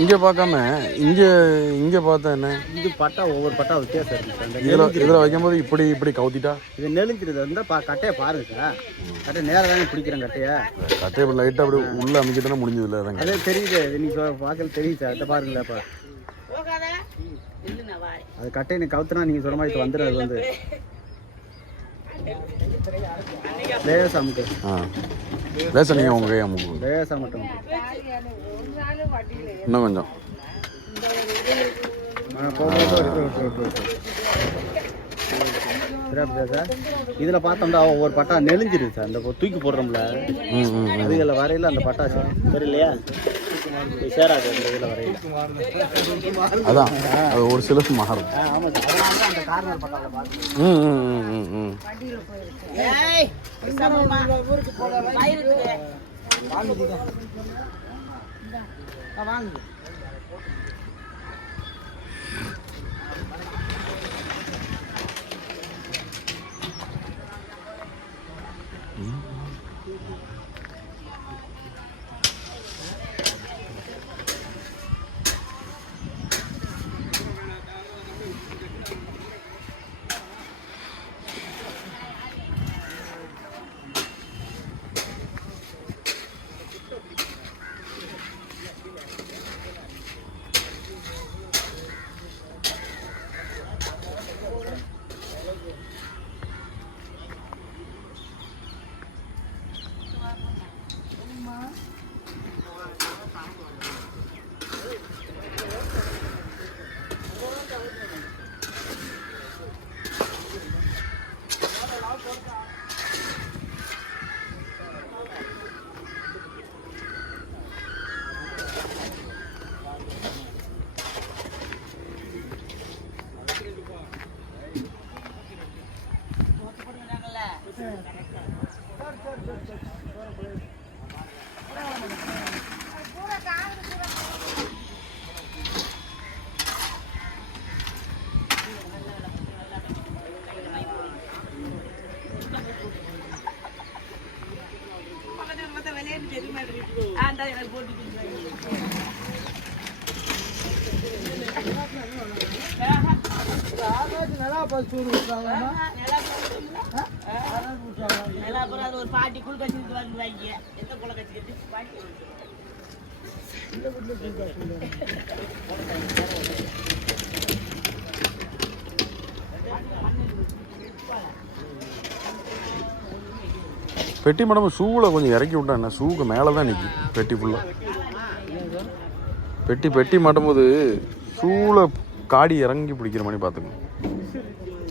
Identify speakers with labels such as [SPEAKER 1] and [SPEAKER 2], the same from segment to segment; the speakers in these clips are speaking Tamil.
[SPEAKER 1] இங்கே பார்க்காம இங்கே இங்கே பார்த்தா என்ன?
[SPEAKER 2] இது பட்டா ஒவ்வொரு பட்டா வித்தியாசம் இருக்கு
[SPEAKER 1] இதில் இதில் வைக்கும்போது இப்படி இப்படி கவுத்திட்டா?
[SPEAKER 2] இது நெளிஞ்சிருது இருந்தா பா கட்டையை பாருங்க சார். கட்டை நேரம் தானே பிடிக்கிறேன் கட்டையை.
[SPEAKER 1] கட்டையை இப்படி லைட்டாக அப்படி உள்ளே அமைக்கிட்டா முடிஞ்சதில்ல அதாங்க.
[SPEAKER 2] அதே தெரியுது இது நீ சொல்ல பார்க்கல தெரியுது சார். அதை
[SPEAKER 3] வாய்
[SPEAKER 2] அது கட்டையை நீ கவுத்துனா நீங்கள் சொல்ல மாதிரி வந்துடும் அது வந்து. லேசா அமுக்கு
[SPEAKER 1] ஆ லேசா நீங்கள் உங்கள் கையை அமுக்கு
[SPEAKER 2] லேசா மட்டும்
[SPEAKER 1] இன்னும் கொஞ்சம்
[SPEAKER 2] இதில் பார்த்தோம்னா ஒவ்வொரு பட்டா நெளிஞ்சிருது சார். இந்த தூக்கி போடுறோம்ல. அதுகளில் வரையில அந்த பட்டா சார். இது சேராது அந்த இதில் வரையில
[SPEAKER 1] அதான் அது ஒரு சிலது மாறும். ம் ம் ம் ம் ம்.
[SPEAKER 3] ஏய் பேசாமம்மா. வயிறு இருக்குது. பக்கத்துல பார்த்தா விளையாட்டு தெரிய மாட்டேங்குது. ஆ, இந்தா எனக்கு போட்டு கொடுங்க. நிலா அப்புறம் அது ஒரு பாட்டி குள் கட்சிட்டு வந்து வாங்கி எந்த குளம் பாட்டி
[SPEAKER 1] பெட்டி மேடம் ஷூவில் கொஞ்சம் இறக்கி விட்டா என்ன? ஷூக்கு மேலே தான் நிற்கி பெட்டி ஃபுல்லாக பெட்டி பெட்டி மாட்டும்போது ஷூவில் காடி இறங்கி பிடிக்கிற மாதிரி பார்த்துக்கணும்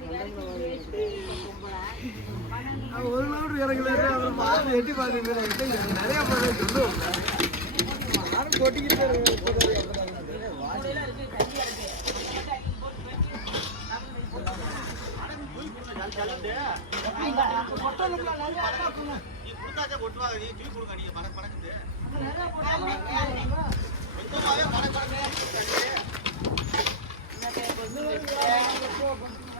[SPEAKER 2] ஒரு கிலோமீட்டர் இறங்கல அப்புறம் பார்த்து எட்டி பார்த்துட்டு நிறைய பேர் சொல்லுவோம் யாரும் கொட்டிக்கிட்டு
[SPEAKER 4] கொட்டுவாங்க
[SPEAKER 5] நீ தூக்கி கொடுங்க நீங்க பணம் பணக்கு Thank you.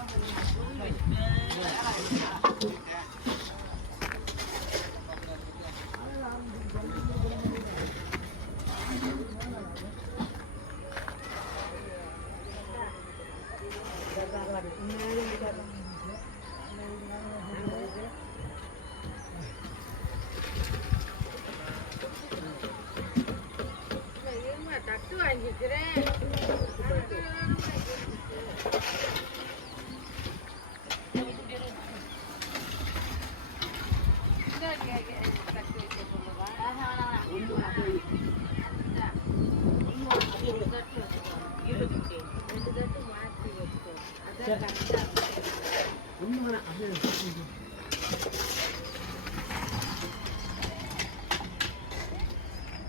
[SPEAKER 5] 엄마가 아들